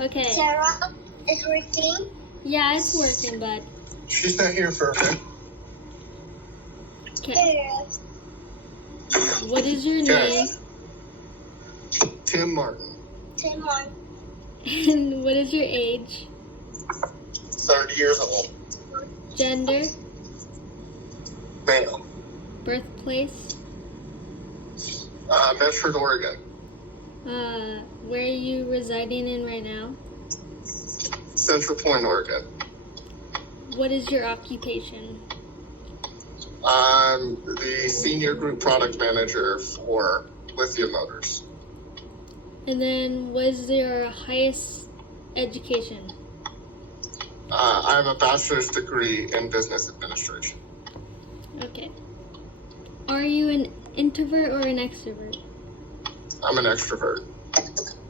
Okay. Sarah is working. Yeah, it's working, bud. She's not here for a bit. Okay. What is your name? Tim Martin. Tim Martin. And what is your age? 30 years old. Gender? Male. Birthplace? Medford, Oregon. Where are you residing in right now? Central Point, Oregon. What is your occupation? I'm the senior group product manager for Lithium Motors. And then what is your highest education? I have a bachelor's degree in business administration. Okay. Are you an introvert or an extrovert? I'm an extrovert.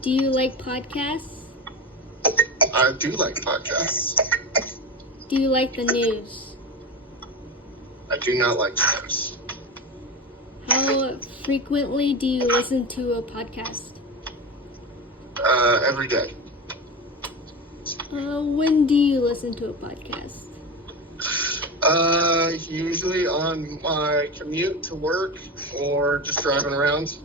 Do you like podcasts? I do like podcasts. Do you like the news? I do not like news. How frequently do you listen to a podcast? Every day. When do you listen to a podcast? Usually on my commute to work or just driving around.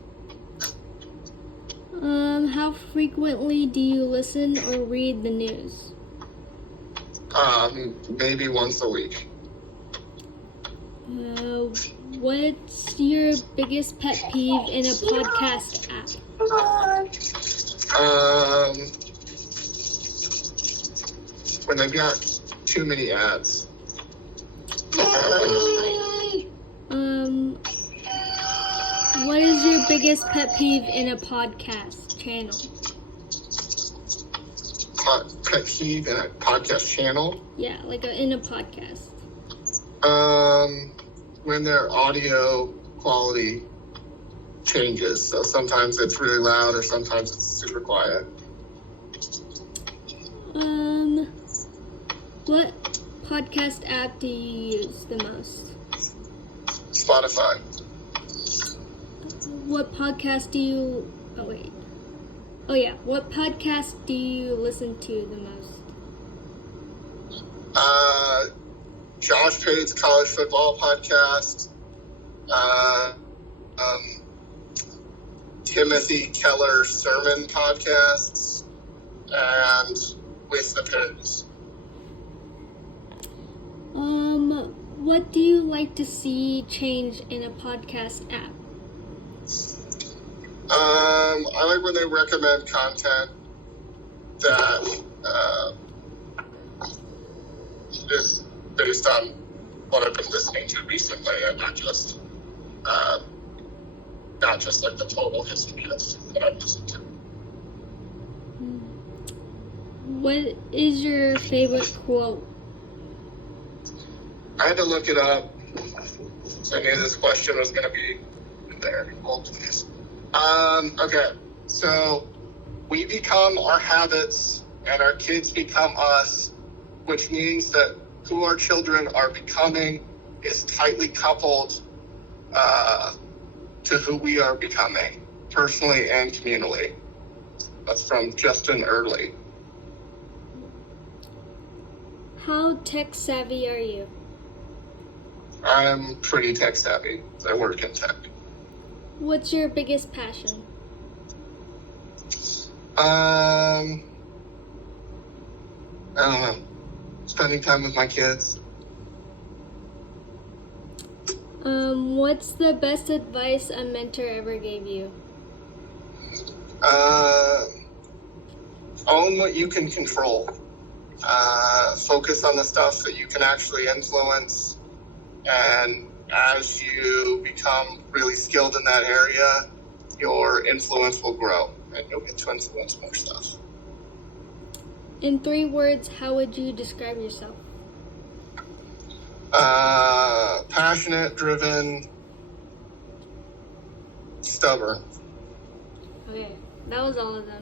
How frequently do you listen or read the news? Maybe once a week. What's your biggest pet peeve in a podcast app? When they've got too many ads. What is your biggest pet peeve in a podcast channel? Pet peeve in a podcast channel? Yeah, in a podcast. When their audio quality changes. So sometimes it's really loud or sometimes it's super quiet. What podcast app do you use the most? Spotify. What podcast do you... What podcast do you listen to the most? Josh Pade's college football podcast. Timothy Keller's sermon podcasts. And With the Parents. What do you like to see change in a podcast app? I like when they recommend content that is based on what I've been listening to recently, and not just like the total history that I've listened to. What is your favorite quote? I had to look it up. So I knew this question was going to be there. Hold please. Okay, so we become our habits and our kids become us, which means that who our children are becoming is tightly coupled to who we are becoming, personally and communally. That's from Justin Early. How tech savvy are you? I'm pretty tech savvy. I work in tech. What's your biggest passion? I don't know. Spending time with my kids. What's the best advice a mentor ever gave you? Own what you can control. Focus on the stuff that you can actually influence. And as you become really skilled in that area, your influence will grow and you'll get to influence more stuff. In 3 words, how would you describe yourself? Passionate, driven, stubborn. Okay, that was all of them.